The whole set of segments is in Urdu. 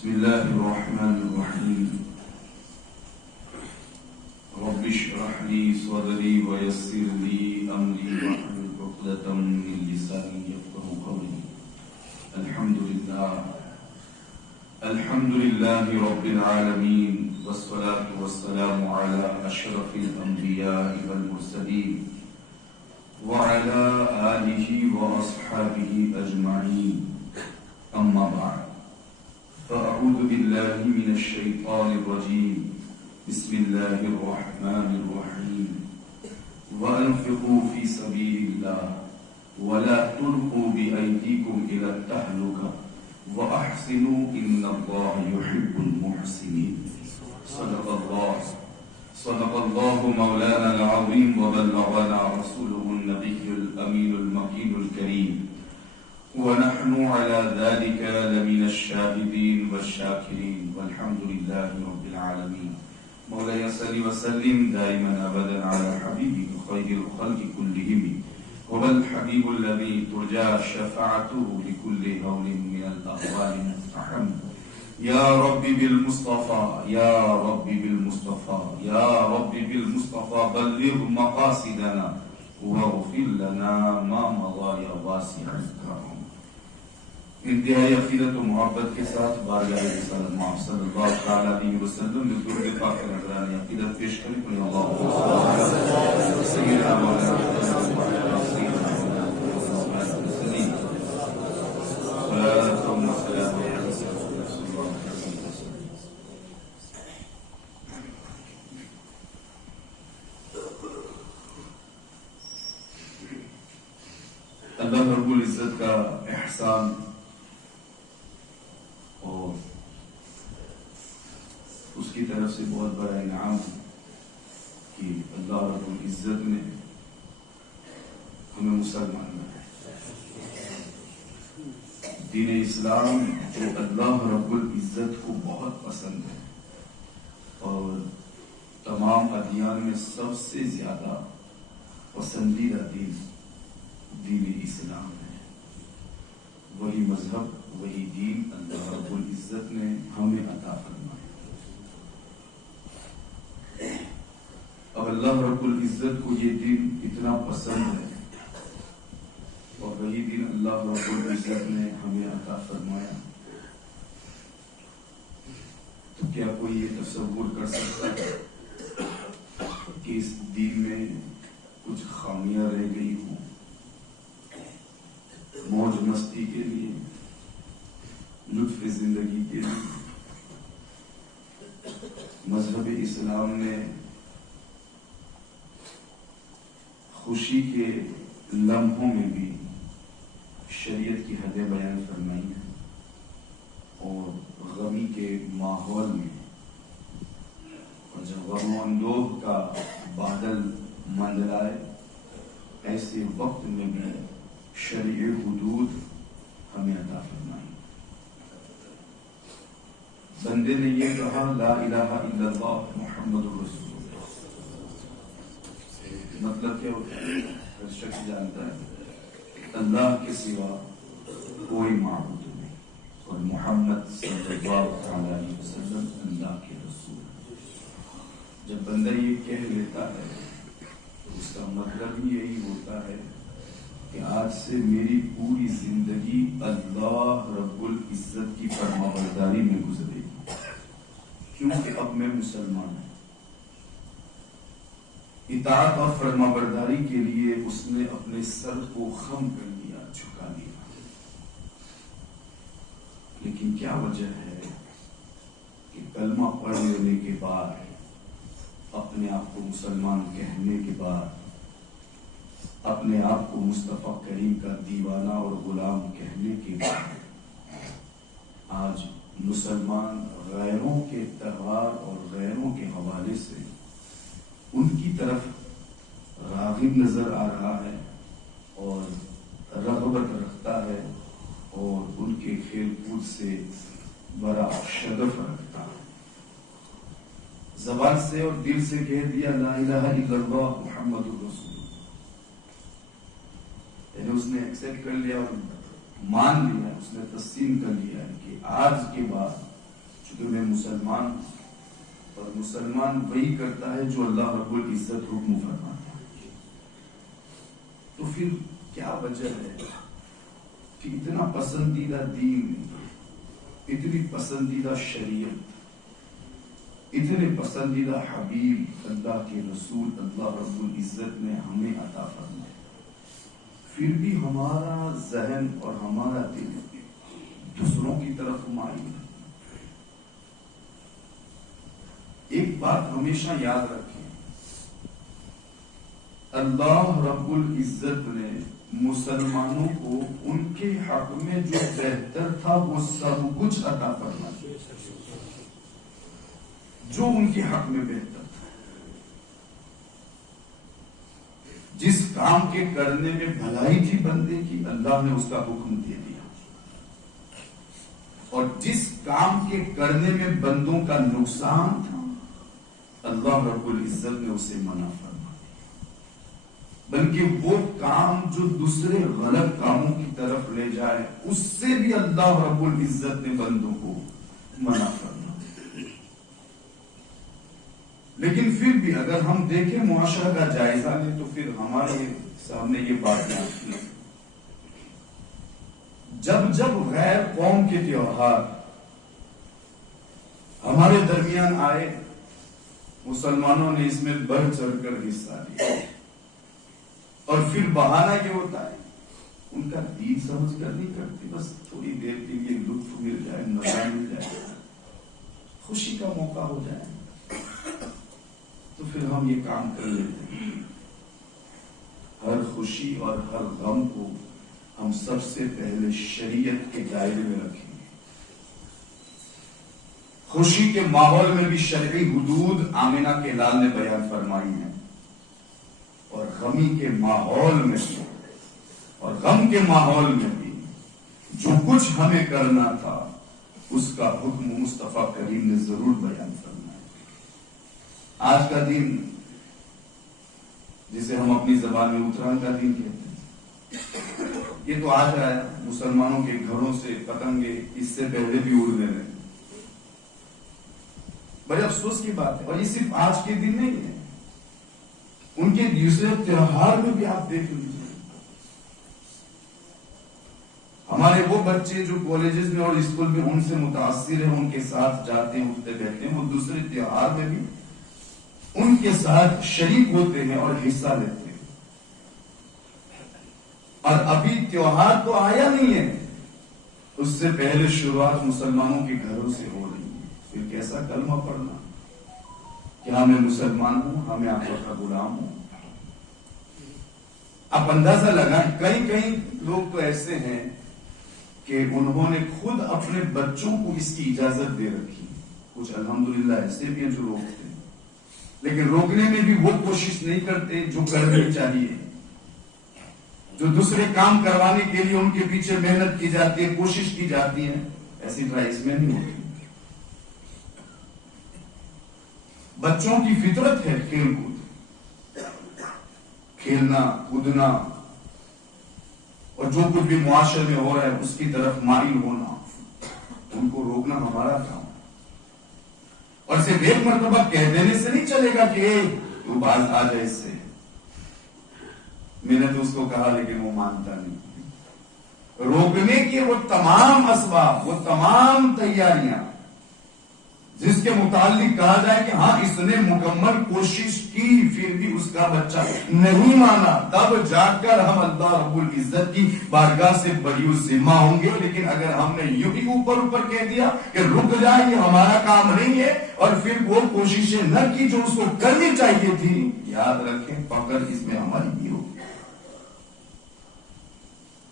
بسم الله الرحمن الرحيم رب اشرح لي صدري ويسر لي أمري واحلل عقدة من لساني يفقهوا قولي. الحمد لله رب العالمين والصلاة والسلام على أشرف الأنبياء والمرسلين وعلى آله وأصحابه أجمعين. أما بعد، فأعوذ بالله من الشيطان الرجيم. بسم الله الرحمن الرحيم. وأنفقوا في سبيل الله ولا تلقوا بأيديكم إلى التهلكة وأحسنوا إن الله يحب المحسنين. صدق الله مولانا العظيم وبلغنا رسوله النبي الأمين المكين الكريم، ونحن على ذلك لمن الشاهدين والشاكرين والحمد لله رب العالمين. مولاي صل وسلم دائما أبدا على حبيبك خير الخلق كلهم، هو الحبيب الذي ترجى شفاعته لكل هول من الأهوال مستحم. يا رب بالمصطفى يا رب بالمصطفى يا رب بالمصطفى بلغ مقاصدنا واغفر لنا ما مضى يا واسع الكرم. انتہائی عقیدت و محبت کے ساتھ بارگاہ رسالت محمد صلی اللہ تعالی علیہ وسلم میں درود پاک نذرانہ عقیدت پیش کریں. قل اللہ سیدنا مولانا اللہ رب العزت کا احسان اور اس کی طرف سے بہت بڑا انعام کہ اللہ رب العزت نے ہمیں مسلمان بنایا. دین اسلام جو اللہ رب العزت کو بہت پسند ہے اور تمام ادیان میں سب سے زیادہ پسندیدہ دین اسلام ہے. وہی مذہب وہی دین اللہ رب العزت نے ہمیں عطا فرمایا. اب اللہ رب العزت کو یہ دین اتنا پسند ہے اور وہی دین اللہ رب العزت نے ہمیں عطا فرمایا، تو کیا کوئی یہ تصور کر سکتا ہے کہ اس دین میں کچھ خامیاں رہ گئی ہوں؟ موج مستی کے لیے، لطف زندگی کے لیے مذہب اسلام نے خوشی کے لمحوں میں بھی شریعت کی حدیں بیان فرمائی ہیں اور غمی کے ماحول میں اور جب غم و اندوہ کا بادل منڈلائے ایسے وقت میں بھی شرعی حدود ہمیں عطا فرمائی. بندے نے یہ کہا لا الہ الا اللہ محمد رسول اللہ. مطلب کیا ہوتا ہے؟ ہر شخص جانتا ہے اللہ کے سوا کوئی معبود نہیں اور محمد صلی اللہ علیہ وسلم اللہ کے رسول. جب بندہ یہ کہہ لیتا ہے تو اس کا مطلب یہی ہوتا ہے کہ آج سے میری پوری زندگی اللہ رب العزت کی فرمانبرداری میں گزرے گی، کیونکہ اب میں مسلمان ہوں. اطاعت اور فرمانبرداری کے لیے اس نے اپنے سر کو خم کر دیا، جھکا دیا. لیکن کیا وجہ ہے کہ کلمہ پڑھ لینے کے بعد، اپنے آپ کو مسلمان کہنے کے بعد، اپنے آپ کو مصطفیٰ کریم کا دیوانہ اور غلام کہنے کے بعد آج مسلمان غیروں کے تہوار اور غیروں کے حوالے سے ان کی طرف راغب نظر آ رہا ہے اور رغبت رکھتا ہے اور ان کے کھیل کود سے بڑا شغف رکھتا ہے. زبان سے اور دل سے کہہ دیا لا الہ الا اللہ محمد رسول. اس نے ایکسپٹ کر لیا اور مان لیا، اس نے تسلیم کر لیا کہ آج کے بعد چونکہ میں مسلمان ہوں، اور مسلمان وہی کرتا ہے جو اللہ رب العزت حکم فرماتا ہے، تو پھر کیا وجہ ہے کہ اتنا پسندیدہ دین، اتنی پسندیدہ شریعت، اتنے پسندیدہ حبیب اللہ کے رسول اللہ رب العزت نے ہمیں عطا فرمایا، پھر بھی ہمارا ذہن اور ہمارا دل دوسروں کی طرف مائل ہے۔ ایک بات ہمیشہ یاد رکھیں، اللہ رب العزت نے مسلمانوں کو ان کے حق میں جو بہتر تھا وہ سب کچھ عطا فرمایا، جو ان کے حق میں بہتر تھا۔ جس کام کے کرنے میں بھلائی تھی بندے کی، اللہ نے اس کا حکم دے دیا، اور جس کام کے کرنے میں بندوں کا نقصان تھا، اللہ رب العزت نے اسے منع فرما دیا، بلکہ وہ کام جو دوسرے غلط کاموں کی طرف لے جائے اس سے بھی اللہ رب العزت نے بندوں کو منع فرما دیا۔ لیکن پھر بھی اگر ہم دیکھیں معاشرہ کا جائزہ لیں تو پھر ہمارے سامنے یہ بات آتی ہے، جب جب غیر قوم کے تیوہار ہمارے درمیان آئے، مسلمانوں نے اس میں بڑھ چڑھ کر حصہ لیا، اور پھر بہانہ یہ ہوتا ہے ان کا دین سمجھ کر نہیں کرتے، بس تھوڑی دیر کے لیے لطف مل جائے، مزہ مل جائے، خوشی کا موقع ہو جائے تو پھر ہم یہ کام کر لیتے ہیں۔ ہر خوشی اور ہر غم کو ہم سب سے پہلے شریعت کے دائرے میں رکھیں گے۔ خوشی کے ماحول میں بھی شرعی حدود آمنہ کے لال نے بیان فرمائی ہیں، اور غمی کے ماحول میں بھی، اور غم کے ماحول میں بھی جو کچھ ہمیں کرنا تھا اس کا حکم مصطفیٰ کریم نے ضرور بیان فرمایا۔ آج کا دن جسے ہم اپنی زبان میں اتران کا دن کہتے ہیں، یہ تو آج آیا، مسلمانوں کے گھروں سے پتنگے اس سے پہلے بھی اڑنے لگے۔ بڑے افسوس کی بات ہے، اور یہ صرف آج کے دن نہیں ہے، ان کے دوسرے تہوار میں بھی آپ دیکھ لیجیے، ہمارے وہ بچے جو کالجز میں اور اسکول میں ان سے متاثر ہیں، ان کے ساتھ جاتے ہیں، اٹھتے بیٹھتے ہیں، وہ دوسرے تہوار میں بھی ان کے ساتھ شریک ہوتے ہیں اور حصہ لیتے ہیں۔ اور ابھی تہوار تو آیا نہیں ہے، اس سے پہلے شروعات مسلمانوں کے گھروں سے ہو رہی ہے۔ پھر کیسا کلمہ پڑھنا کہ ہاں میں مسلمان ہوں، ہاں میں آپ کا غلام ہوں۔ آپ اندازہ لگائیں، کئی لوگ تو ایسے ہیں کہ انہوں نے خود اپنے بچوں کو اس کی اجازت دے رکھی، کچھ الحمدللہ ایسے بھی ہیں جو روکتے ہیں، لیکن روکنے میں بھی وہ کوشش نہیں کرتے جو کرنی چاہیے، جو دوسرے کام کروانے کے لیے ان کے پیچھے محنت کی جاتی ہے، کوشش کی جاتی ہے، ایسی ٹرائی اس میں نہیں ہوتی۔ بچوں کی فطرت ہے کھیل کود، کھیلنا کودنا، اور جو کچھ بھی معاشرے میں ہو رہا ہے اس کی طرف مائل ہونا، ان کو روکنا ہمارا کام ہے۔ اور صرف ایک مرتبہ کہہ دینے سے نہیں چلے گا کہ تو باز آ جائے اس سے، میں نے تو اس کو کہا لیکن وہ مانتا نہیں۔ روکنے کے وہ تمام اسباب، وہ تمام تیاریاں جس کے متعلق کہا جائے کہ ہاں اس نے مکمل کوشش کی پھر بھی اس کا بچہ نہیں مانا، تب جا کر ہم اللہ رب العزت کی بارگاہ سے بری ذمہ ہوں گے۔ لیکن اگر ہم نے یوں ہی اوپر کہہ دیا کہ رک جائے، یہ ہمارا کام نہیں ہے، اور پھر وہ کوششیں نہ کی جو اس کو کرنی چاہیے تھی، یاد رکھیں پکڑ اس میں ہماری بھی ہوگی،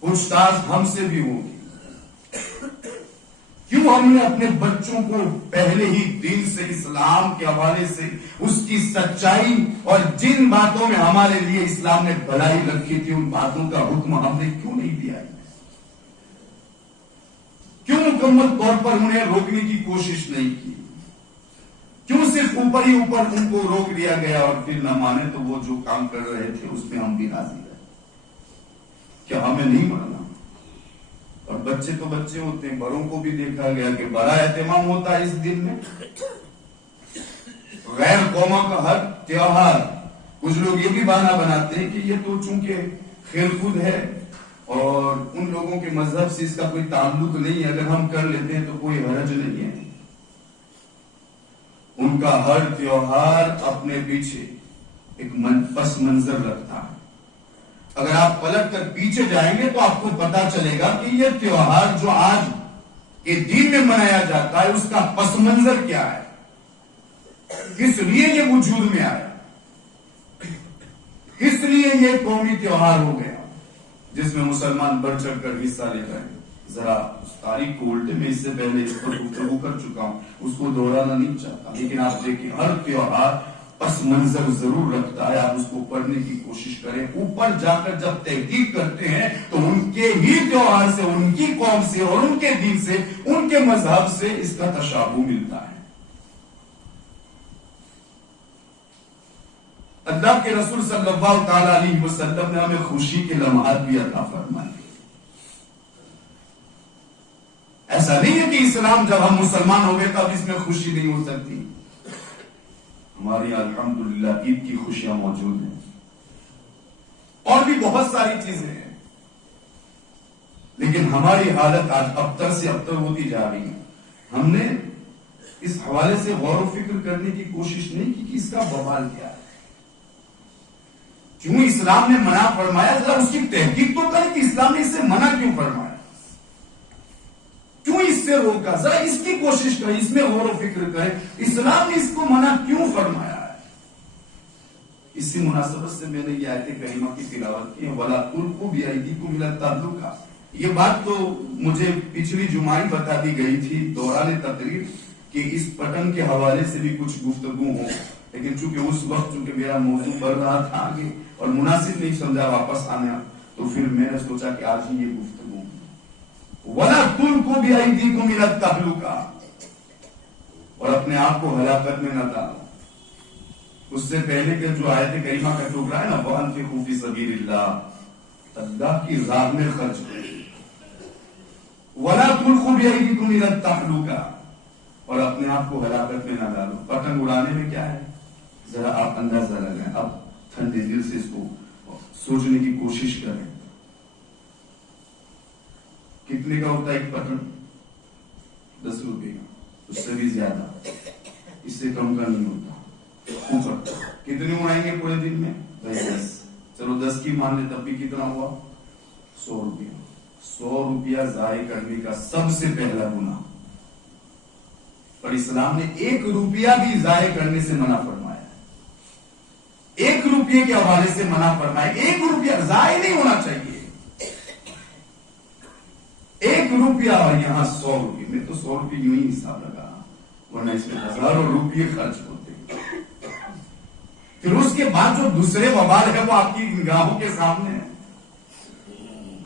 پوچھتاچھ ہم سے بھی ہوگی۔ کیوں ہم نے اپنے بچوں کو پہلے ہی دین سے، اسلام کے حوالے سے، اس کی سچائی اور جن باتوں میں ہمارے لیے اسلام نے بھلائی رکھی تھی ان باتوں کا حکم ہم نے کیوں نہیں دیا؟ کیوں مکمل طور پر انہیں روکنے کی کوشش نہیں کی؟ کیوں صرف اوپر ہی اوپر ان کو روک دیا گیا اور پھر نہ مانے تو وہ جو کام کر رہے تھے اس میں ہم بھی راضی رہے؟ کیا ہمیں نہیں ماننا؟ اور بچے تو بچے ہوتے ہیں، بڑوں کو بھی دیکھا گیا کہ بڑا اہتمام ہوتا ہے اس دن میں۔ غیر قوموں کا ہر تیوہار، کچھ لوگ یہ بھی بہانہ بناتے ہیں کہ یہ تو چونکہ کھیل کود ہے اور ان لوگوں کے مذہب سے اس کا کوئی تعلق نہیں ہے، اگر ہم کر لیتے ہیں تو کوئی حرج نہیں ہے۔ ان کا ہر تیوہار اپنے پیچھے ایک پس منظر رکھتا ہے۔ اگر آپ پلٹ کر پیچھے جائیں گے تو آپ کو پتا چلے گا کہ یہ تیوہار جو آج کے دن میں منایا جاتا ہے اس کا پس منظر کیا ہے، کس لیے یہ وجود میں آیا، کس لیے یہ قومی تیوہار ہو گیا جس میں مسلمان بڑھ چڑھ کر حصہ لے رہے ہیں۔ ذرا اس تاریخ کو الٹے، میں اس سے پہلے اس پر گفتگو کر چکا ہوں، اس کو دہرانا نہیں چاہتا، لیکن آپ دیکھیں ہر تیوہار پس منظر ضرور رکھتا ہے۔ آپ اس کو پڑھنے کی کوشش کریں، اوپر جا کر جب تحقیق کرتے ہیں تو ان کے ہی تیوہار سے، ان کی قوم سے اور ان کے دین سے، ان کے مذہب سے اس کا تشابہ ملتا ہے۔ اللہ کے رسول صلی اللہ تعالی علیہ وسلم نے ہمیں خوشی کے لمحات بھی عطا فرمائے۔ ایسا نہیں ہے کہ اسلام جب ہم مسلمان ہو گئے تب اس میں خوشی نہیں ہو سکتی۔ ہماری الحمدللہ عید کی خوشیاں موجود ہیں، اور بھی بہت ساری چیزیں ہیں، لیکن ہماری حالت آج ابتر سے ابتر ہوتی جا رہی ہے۔ ہم نے اس حوالے سے غور و فکر کرنے کی کوشش نہیں کی کہ اس کا بوال کیا ہے، کیوں اسلام نے منع فرمایا، ذرا اس کی تحقیق تو کریں کہ اسلام نے اسے منع کیوں فرمایا، کیوں اس سے روکا، ذرا اس کی کوشش کریں، اس میں غور و فکر کریں، اسلام نے اس کو منع کیوں فرمایا ہے۔ اسی مناسبت سے میں نے یہ آیت کریمہ کی تلاوت کی، وَلَا تُلْقُوا بِأَيْدِيكُمْ إِلَى التَّهْلُكَةِ۔ یہ بات تو مجھے پچھلی جمعہ بتا دی گئی تھی دوران تقریر کہ اس پٹن کے حوالے سے بھی کچھ گفتگو ہو، لیکن چونکہ اس وقت چونکہ میرا موضوع بڑھ رہا تھا آگے اور مناسب نہیں سمجھا واپس آنا، تو پھر میں نے سوچا کہ آج ہی یہ گفتگو وَلَا تُلْقُوا بِأَيْدِيكُمْ إِلَى التَّهْلُكَةِ، اور اپنے آپ کو ہلاکت میں نہ ڈالو۔ اس سے پہلے کہ جو آیت کریمہ کا ٹکڑا ہے نا، وَأَنفِقُوا فِي سَبِيلِ اللَّهِ، اللہ کی راہ میں خرچ کرو، وَلَا تُلْقُوا بِأَيْدِيكُمْ إِلَى التَّهْلُكَةِ، اور اپنے آپ کو ہلاکت میں نہ ڈالو۔ پتنگ اڑانے میں کیا ہے، ذرا آپ اندازہ لگائیں، اب ٹھنڈے دل سے اس کو سوچنے کی کوشش کریں، کتنے کا ہوتا ہے ایک پتنگ؟ 10 روپے کا، اس سے بھی زیادہ، اس سے کم کا نہیں ہوتا۔ اوپر کتنے اڑائیں گے پورے دن میں؟ 10، چلو 10 کی مان لے، تب بھی کتنا ہوا؟ 100 روپیہ۔ 100 روپیہ ضائع کرنے کا سب سے پہلا گناہ، اور اسلام نے 1 روپیہ بھی ضائع کرنے سے منع فرمایا، 1 روپیے کے حوالے سے منع فرمایا، 1 روپیہ ضائع نہیں ہونا چاہیے، 1 روپیہ، اور یہاں 100 روپیے میں تو 100 روپیے یوں ہی حساب لگا، ورنہ اس میں ہزاروں روپیے خرچ ہوتے۔ پھر اس کے بعد جو دوسرے وبال ہے وہ آپ کی نگاہوں کے سامنے ہے۔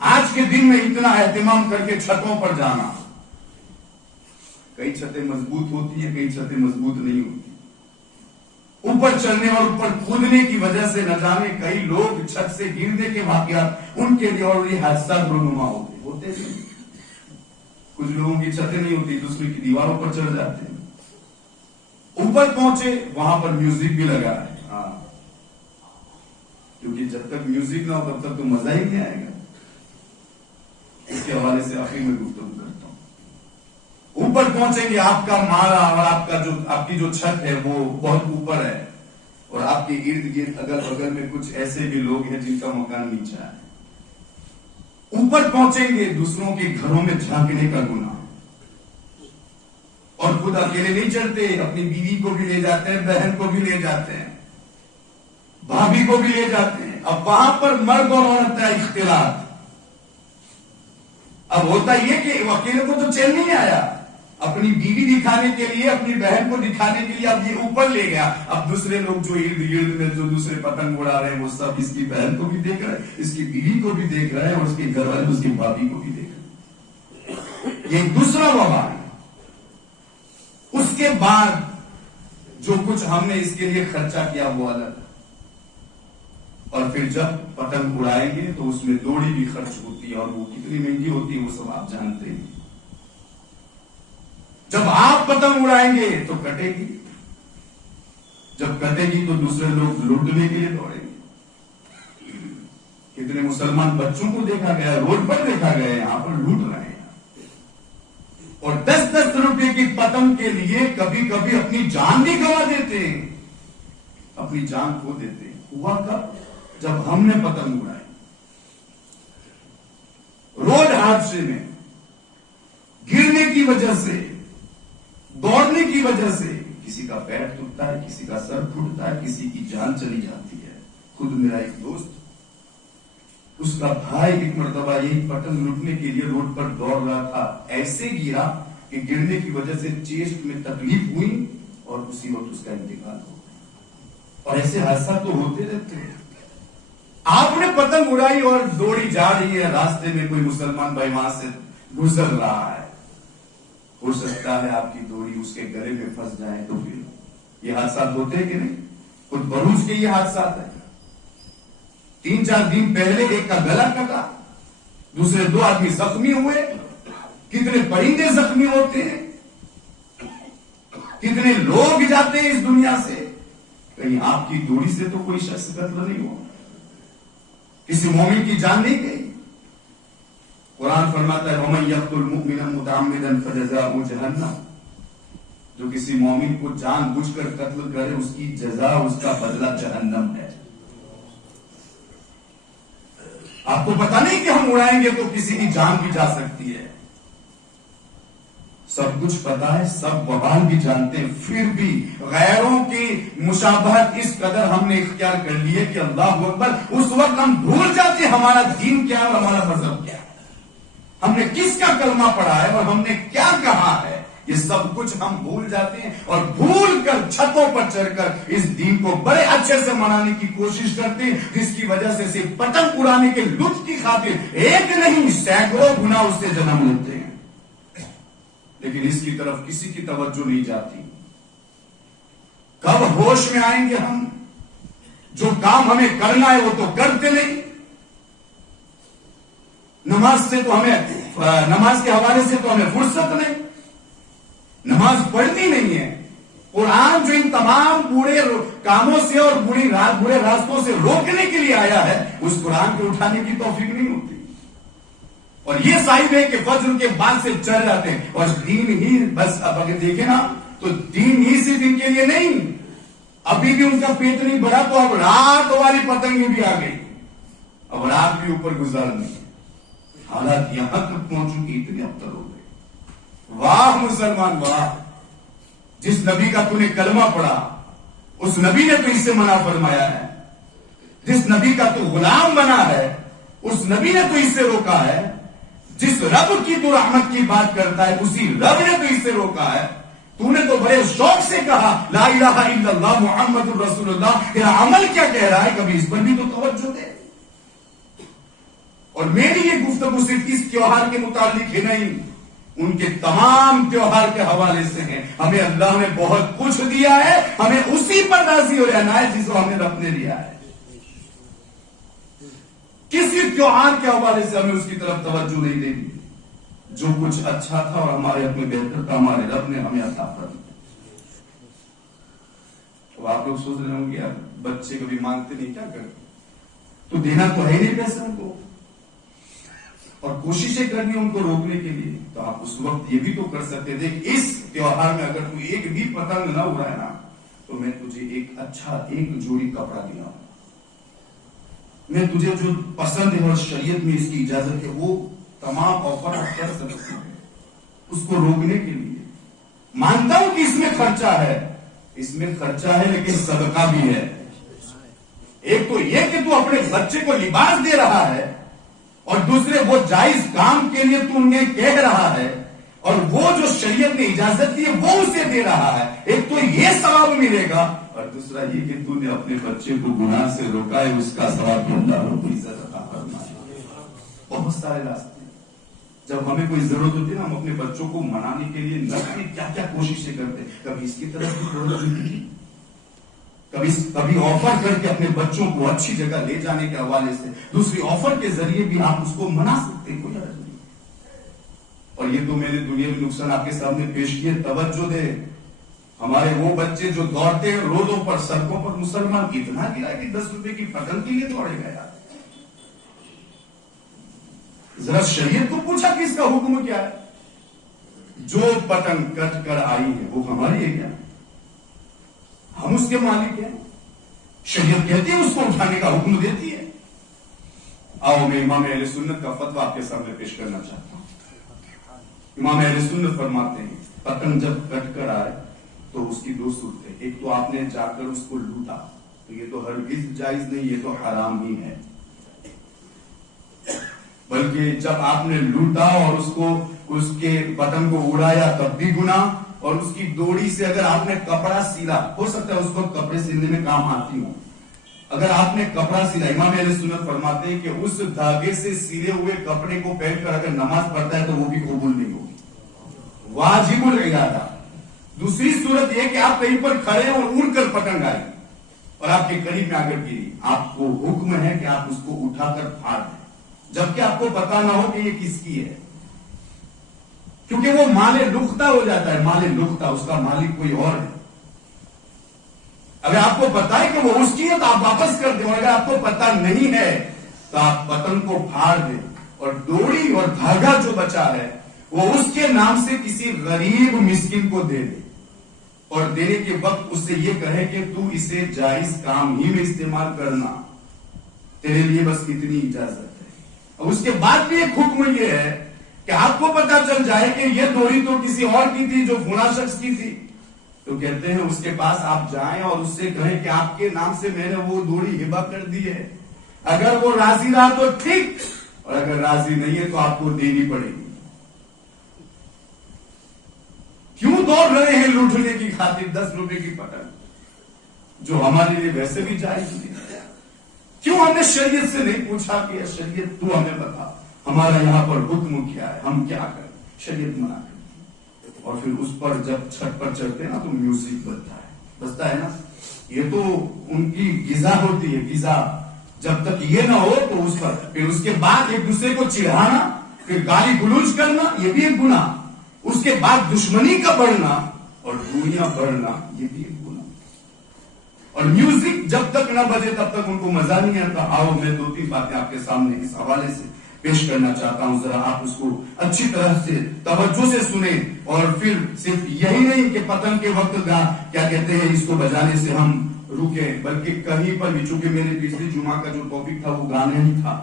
آج کے دن میں اتنا اہتمام کر کے چھتوں پر جانا، کئی چھتیں مضبوط ہوتی ہیں، کئی چھتیں مضبوط نہیں ہوتی، اوپر چلنے اور اوپر کودنے کی وجہ سے نہ جانے کئی لوگ چھت سے گرنے کے واقعات ان کے لیے اور یہ حادثات رونما ہوتے ہیں۔ کچھ لوگوں کی چھتیں نہیں ہوتی، دوسرے کی دیواروں پر چڑھ جاتے ہیں، اوپر پہنچے وہاں پر میوزک بھی لگا ہے، کیونکہ جب تک میوزک نہ ہو تب تک تو مزہ ہی نہیں آئے گا۔ اس کے حوالے سے آخر میں گفتگو کرتا ہوں۔ اوپر پہنچیں گے، آپ کا مالا اور آپ کی جو چھت ہے وہ بہت اوپر ہے، اور آپ کے ارد گرد اگل بغل میں کچھ ایسے بھی لوگ ہیں جن کا مکان نیچا ہے۔ اوپر پہنچیں گے، دوسروں کے گھروں میں جھانکنے کا گناہ، اور خود اکیلے نہیں چڑھتے، اپنی بیوی کو بھی لے جاتے ہیں، بہن کو بھی لے جاتے ہیں، بھابھی کو بھی لے جاتے ہیں۔ اب وہاں پر مرد اور عورت کا اختلاط، اب ہوتا یہ کہ اکیلے کو تو چین نہیں آیا، اپنی بیوی دکھانے کے لیے، اپنی بہن کو دکھانے کے لیے اب یہ اوپر لے گیا، اب دوسرے لوگ جو ارد گرد میں جو دوسرے پتنگ اڑا رہے ہیں وہ سب اس کی بہن کو بھی دیکھ رہے ہیں، اس کی بیوی کو بھی دیکھ رہے ہیں، اور اس کے گھر والے اس کی بھابھی کو بھی دیکھ رہے ہیں۔ یہ دوسرا وبال ہے۔ اس کے بعد جو کچھ ہم نے اس کے لیے خرچہ کیا وہ الگ، اور پھر جب پتنگ اڑائیں گے تو اس میں دوڑی بھی خرچ ہوتی ہے، اور وہ کتنی مہنگی ہوتی ہے وہ سب آپ جانتے ہیں۔ جب آپ پتنگ اڑائیں گے تو کٹے گی، جب کٹے گی تو دوسرے لوگ لوٹنے کے لیے دوڑیں گے۔ کتنے مسلمان بچوں کو دیکھا گیا، روڈ پر دیکھا گیا، یہاں پر لوٹ رہے ہیں، اور 10-10 روپے کی پتنگ کے لیے کبھی کبھی اپنی جان بھی گنوا دیتے ہیں، اپنی جان کھو دیتے ہیں۔ ہوا کب؟ جب ہم نے پتنگ اڑائی روڈ حادثے میں، گرنے کی وجہ سے، دوڑنے کی وجہ سے کسی کا پیر ٹوٹتا ہے، کسی کا سر ٹوٹتا ہے، کسی کی جان چلی جاتی ہے۔ خود میرا ایک دوست، اس کا بھائی ایک مرتبہ یہی پتنگ لوٹنے کے لیے روڈ پر دوڑ رہا تھا، ایسے گرا کہ گرنے کی وجہ سے چیسٹ میں تکلیف ہوئی اور اسی وقت اس کا انتقال ہو گیا۔ اور ایسے حادثات تو ہوتے رہتے ہیں۔ آپ نے پتنگ اڑائی اور دوڑی جا رہی ہے، راستے میں کوئی مسلمان بھائی وہاں سے گزر رہا ہے، ہو سکتا ہے آپ کی دوڑی اس کے گلے میں پھنس جائے، تو پھر یہ حادثات ہوتے ہیں کہ نہیں؟ خود بروج کے یہ حادثات ہیں۔ 3-4 دن پہلے ایک کا گلا کٹا، دوسرے 2 آدمی زخمی ہوئے۔ کتنے پرندے زخمی ہوتے ہیں، کتنے لوگ جاتے ہیں اس دنیا سے۔ کہیں آپ کی دوڑی سے تو کوئی شخص قتل نہیں ہوا، کسی مومن کی جان نہیں گئی۔ قرآن فرماتا ہے وَمَن يَقْتُلْ مُؤْمِنًا مُتَعَمِّدًا فَجَزَاؤُهُ جَهَنَّمُ، جو کسی مومن کو جان بوجھ کر قتل کرے اس کی جزا، اس کا بدلہ جہنم ہے۔ آپ کو پتا نہیں کہ ہم اڑائیں گے تو کسی کی جان بھی جا سکتی ہے، سب کچھ پتا ہے، سب وبال بھی جانتے ہیں، پھر بھی غیروں کی مشابہت اس قدر ہم نے اختیار کر لی ہے کہ اللہ اکبر، اس وقت ہم بھول جاتے ہیں ہمارا دین کیا ہے اور ہمارا مذہب کیا ہے، ہم نے کس کا کلمہ پڑھا ہے اور ہم نے کیا کہا ہے، یہ سب کچھ ہم بھول جاتے ہیں، اور بھول کر چھتوں پر چڑھ کر اس دین کو بڑے اچھے سے منانے کی کوشش کرتے ہیں، جس کی وجہ سے صرف پتنگ اڑانے کے لطف کی خاطر ایک نہیں سینکڑوں گنا اس سے جنم لیتے ہیں، لیکن اس کی طرف کسی کی توجہ نہیں جاتی۔ کب ہوش میں آئیں گے ہم؟ جو کام ہمیں کرنا ہے وہ تو کرتے نہیں، نماز سے تو ہمیں، نماز کے حوالے سے تو ہمیں فرصت نہیں، نماز پڑھنی نہیں ہے۔ قرآن جو ان تمام برے کاموں سے اور برے راستوں سے روکنے کے لیے آیا ہے، اس قرآن کو اٹھانے کی توفیق نہیں ہوتی، اور یہ صاحب ہے کہ فجر کے بعد سے چڑھ جاتے ہیں، اور دین ہی بس، اب اگر دیکھیں نا تو دین ہی صرف ان کے لیے نہیں، ابھی بھی ان کا پیٹ نہیں بڑھا تو اب رات والی پتنگیں بھی آ گئی، اب رات بھی اوپر گزارنی ہے، حالات یہاں تک پہنچ چکی، اتنے ابتر ہو گئے۔ واہ مسلمان واہ، جس نبی کا تو نے کلمہ پڑھا اس نبی نے تو اس سے منع فرمایا ہے، جس نبی کا تو غلام بنا ہے اس نبی نے تو اس سے روکا ہے، جس رب کی تو رحمت کی بات کرتا ہے اسی رب نے تو اس سے روکا ہے۔ تو نے تو بڑے شوق سے کہا لا الہ الا اللہ محمد الرسول اللہ، تیرا عمل کیا کہہ رہا ہے، کبھی اس پر بھی تو توجہ دے۔ اور میری یہ گفتگو صرف اس تیوہار کے متعلق ہے نہیں، ان کے تمام تیوہار کے حوالے سے ہیں۔ ہمیں اللہ نے بہت کچھ دیا ہے، ہمیں اسی پر راضی ہو رہنا ہے جس کو ہمیں رب نے دیا ہے۔ کسی تیوہار کے حوالے سے ہمیں اس کی طرف توجہ نہیں دینی، جو کچھ اچھا تھا اور ہمارے اپنے بہتر تھا ہمارے رب نے ہمیں عطا فرمایا۔ تو آپ لوگ سوچ رہے ہوں گے یار بچے کبھی مانگتے نہیں، کیا کریں، تو دینا تو ہے نہیں پیسے ان کو، اور کوششیں کرنی ان کو روکنے کے لیے، تو آپ اس وقت یہ بھی تو کر سکتے تھے کہ اس تیوہار میں اگر تو ایک بھی پتنگ نہ اڑائے نا تو میں تجھے ایک اچھا ایک جوڑی کپڑا دیا ہوں، میں تجھے جو پسند ہے اور شریعت میں اس کی اجازت ہے وہ تمام آفر آپ کر سکتے ہیں اس کو روکنے کے لیے۔ مانتا ہوں کہ اس میں خرچہ ہے، اس میں خرچہ ہے لیکن صدقہ بھی ہے۔ ایک تو یہ کہ تو اپنے بچے کو لباس دے رہا ہے، اور دوسرے وہ جائز کام کے لیے تو انہیں کہہ رہا ہے، اور وہ جو شریعت نے اجازت دی ہے وہ اسے دے رہا ہے۔ ایک تو یہ ثواب ملے گا، اور دوسرا یہ کہ تو نے اپنے بچے کو گناہ سے روکا ہے، اس کا ثواب بھی اللہ رب العزت عطا فرمائے۔ بہت سارے راستے جب ہمیں کوئی ضرورت ہوتی ہے نا، ہم اپنے بچوں کو منانے کے لیے نہ کیا کیا کوششیں کرتے ہیں، کبھی اس کی طرف بھی توجہ نہیں دی، کبھی آفر کر کے اپنے بچوں کو اچھی جگہ لے جانے کے حوالے سے، دوسری آفر کے ذریعے بھی آپ اس کو منا سکتے ہیں، کوئی حرج نہیں۔ اور یہ تو میں نے دنیاوی نقصان آپ کے سامنے پیش کیے، توجہ دے۔ ہمارے وہ بچے جو دوڑتے ہیں روڈوں پر، سڑکوں پر، مسلمان اتنا گرا کہ 10 روپے کی پتنگ کے لیے دوڑے گیا۔ ذرا شریعت کو پوچھا کہ اس کا حکم کیا ہے؟ جو پتنگ کٹ کر آئی ہے وہ ہماری ہے کیا؟ ہم اس کے مالک ہیں؟ شریعت کہتی ہے اس کو اٹھانے کا حکم دیتی ہے۔ آؤ میں امام اہل سنت کا فتویٰ آپ کے سامنے پیش کرنا چاہتا ہوں۔ امام اہل سنت فرماتے ہیں پتنگ جب کٹ کر آئے تو اس کی 2 صورتیں، ایک تو آپ نے جا کر اس کو لوٹا، تو یہ تو ہرگز جائز نہیں، یہ تو حرام ہی ہے، بلکہ جب آپ نے لوٹا اور اس کے پتنگ کو اڑایا تب بھی گناہ، اور اس کی ڈوری سے اگر آپ نے کپڑا سیلا، ہو سکتا ہے اس وقت کپڑے سیلنے میں کام آتی ہوں، اگر آپ نے کپڑا سیلا، امام اہل سنت فرماتے ہیں کہ اس دھاگے سے سیلے ہوئے کپڑے کو پہن کر اگر نماز پڑھتا ہے تو وہ بھی قبول نہیں ہوگی، واجب العیادہ۔ دوسری صورت یہ کہ آپ کہیں پر کھڑے اور اڑ کر پتنگ آئی اور آپ کے قریب میں آ کر گری، آپ کو حکم ہے کہ آپ اس کو اٹھا کر پھاڑ دیں، جبکہ آپ کو پتا نہ ہو کہ یہ کس کی ہے، کیونکہ وہ مال لختہ ہو جاتا ہے، مال لختہ، اس کا مالک کوئی اور ہے۔ اگر آپ کو پتا ہے کہ وہ اس کی ہے تو آپ واپس کر دیں، اور اگر آپ کو پتا نہیں ہے تو آپ پتنگ کو پھاڑ دیں، اور ڈوری اور دھاگا جو بچا ہے وہ اس کے نام سے کسی غریب مسکین کو دے دے، اور دینے کے وقت اس سے یہ کہے کہ تو اسے جائز کام ہی میں استعمال کرنا، تیرے لیے بس اتنی اجازت ہے۔ اور اس کے بعد بھی ایک حکم یہ ہے کہ آپ کو پتا چل جائے کہ یہ ڈوری تو کسی اور کی تھی، جو فلاں شخص کی تھی، تو کہتے ہیں اس کے پاس آپ جائیں اور اس سے کہیں کہ آپ کے نام سے میں نے وہ ڈوری ہبہ کر دی ہے، اگر وہ راضی رہا تو ٹھیک، اور اگر راضی نہیں ہے تو آپ کو دینی پڑے گی۔ کیوں دوڑ رہے ہیں لوٹنے کی خاطر 10 روپے کی پتنگ، جو ہمارے لیے ویسے بھی جائز نہیں ہے؟ کیوں ہم نے شریعت سے نہیں پوچھا کہ شریعت تو ہمیں بتا ہمارا یہاں پر حکم کیا ہے، ہم کیا کریں؟ شریعت منع کرتی ہے۔ اور پھر اس پر جب چھت پر چڑھتے نا تو میوزک بجتا ہے نا، یہ تو ان کی غذا ہوتی ہے، غذا۔ جب تک یہ نہ ہو تو اس پر پھر اس کے بعد ایک دوسرے کو چڑھانا، پھر گالی گلوچ کرنا، یہ بھی ایک گناہ، اس کے بعد دشمنی کا بڑھنا اور دوریاں بڑھنا، یہ بھی ایک گناہ۔ اور میوزک جب تک نہ بجے تب تک ان کو مزہ نہیں آتا۔ آؤ میں 2-3 باتیں آپ کے سامنے اس حوالے سے پیش کرنا چاہتا ہوں، ذرا آپ اس کو اچھی طرح سے توجہ سے سنیں، اور پھر صرف یہی نہیں کہ پتنگ کے وقت کیا کہتے ہیں اس کو بجانے سے ہم رکیں، بلکہ کہیں پر بھی، چونکہ میرے پچھلی جمعہ کا جو ٹاپک تھا وہ گانے ہی تھا،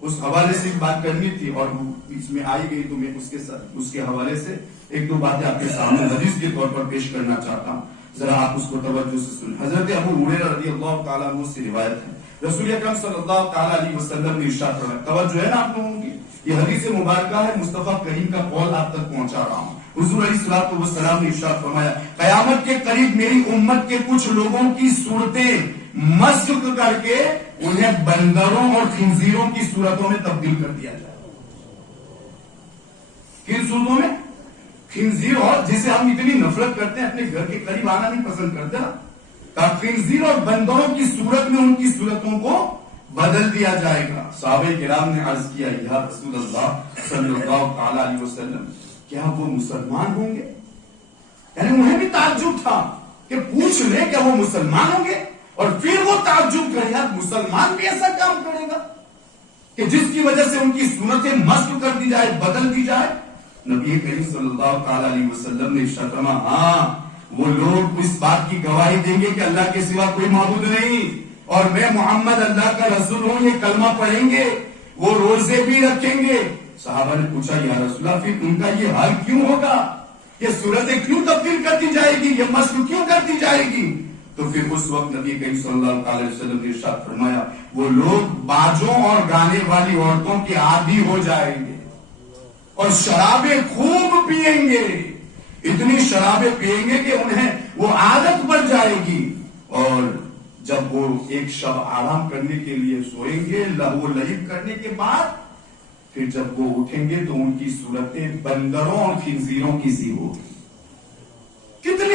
اس حوالے سے بات کرنی تھی اور اس میں آئی گئی، تو میں اس کے حوالے سے 1-2 باتیں آپ کے سامنے حدیث کے طور پر پیش کرنا چاہتا ہوں، ذرا آپ اس کو توجہ سے سنیں۔ حضرت ابو ہریرہ رضی اللہ تعالیٰ عنہ سے روایت ہے، رسول اکرم صلی اللہ تعالیٰ علیہ وسلم نے ارشاد فرمایا، توجہ ہے نا آپ لوگوں کی، یہ حدیث مبارکہ ہے، مصطفیٰ کریم کا قول آپ تک پہنچا رہا ہوں۔ حضور علیہ الصلوۃ والسلام نے ارشاد فرمایا، قیامت کے قریب میری امت کے کچھ لوگوں کی صورتیں مسخ کر کے انہیں بندروں اور خنزیروں کی صورتوں میں تبدیل کر دیا جائے۔ کن صورتوں میں؟ خنزیر، اور جسے ہم اتنی نفرت کرتے ہیں، اپنے گھر کے قریب آنا نہیں پسند کرتے نا، خنزیر اور بندروں کی صورت میں ان کی صورتوں کو بدل دیا جائے گا۔ صحابہ کرام نے عرض کیا، یا رسول اللہ صلی اللہ تعالی علیہ وسلم، کیا وہ مسلمان ہوں گے؟ یعنی انہیں بھی تعجب تھا کہ پوچھ لیں کیا وہ مسلمان ہوں گے، اور پھر وہ تعجب کرے، یار مسلمان بھی ایسا کام کرے گا کہ جس کی وجہ سے ان کی صورتیں مسخ کر دی جائے، بدل دی جائے؟ نبی کریم صلی اللہ تعالی علیہ وسلم نے ارشاد فرمایا، ہاں وہ لوگ اس بات کی گواہی دیں گے کہ اللہ کے سوا کوئی معبود نہیں، اور میں محمد اللہ کا رسول ہوں، یہ کلمہ پڑھیں گے، وہ روزے بھی رکھیں گے۔ صحابہ نے پوچھا، یا رسول اللہ پھر ان کا یہ حال کیوں ہوگا، یہ صورتیں کیوں تبدیل کر دی جائے گی، یہ مسخ کیوں کر دی جائے گی؟ تو پھر اس وقت نبی کریم صلی اللہ علیہ وسلم نے ارشاد فرمایا، وہ لوگ باجوں اور گانے والی عورتوں کے عادی ہو جائیں گے اور شرابیں خوب پیئیں گے، اتنی شرابیں پیئیں گے کہ انہیں وہ عادت پڑ جائے گی، اور جب وہ ایک شب آرام کرنے کے لیے سوئیں گے، لہو و لعب کرنے کے بعد پھر جب وہ اٹھیں گے تو ان کی صورتیں بندروں اور خنزیروں کی سی ہوگی۔ کتنے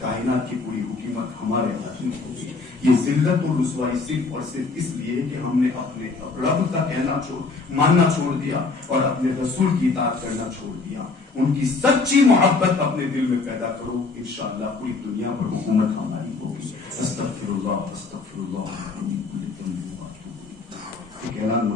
کائنات کی پوری حکومت ہمارے ہاتھ میں ہوگی. یہ ذلت اور رسوائی صرف اور صرف اس لیے کہ ہم نے اپنے رب کا کہنا ماننا چھوڑ دیا اور اپنے رسول کی اطاعت کرنا چھوڑ دیا. ان کی سچی محبت اپنے دل میں پیدا کرو, انشاءاللہ پوری دنیا پر حکومت ہماری ہوگی. استغفر اللہ استغفر اللہ. ایک اعلان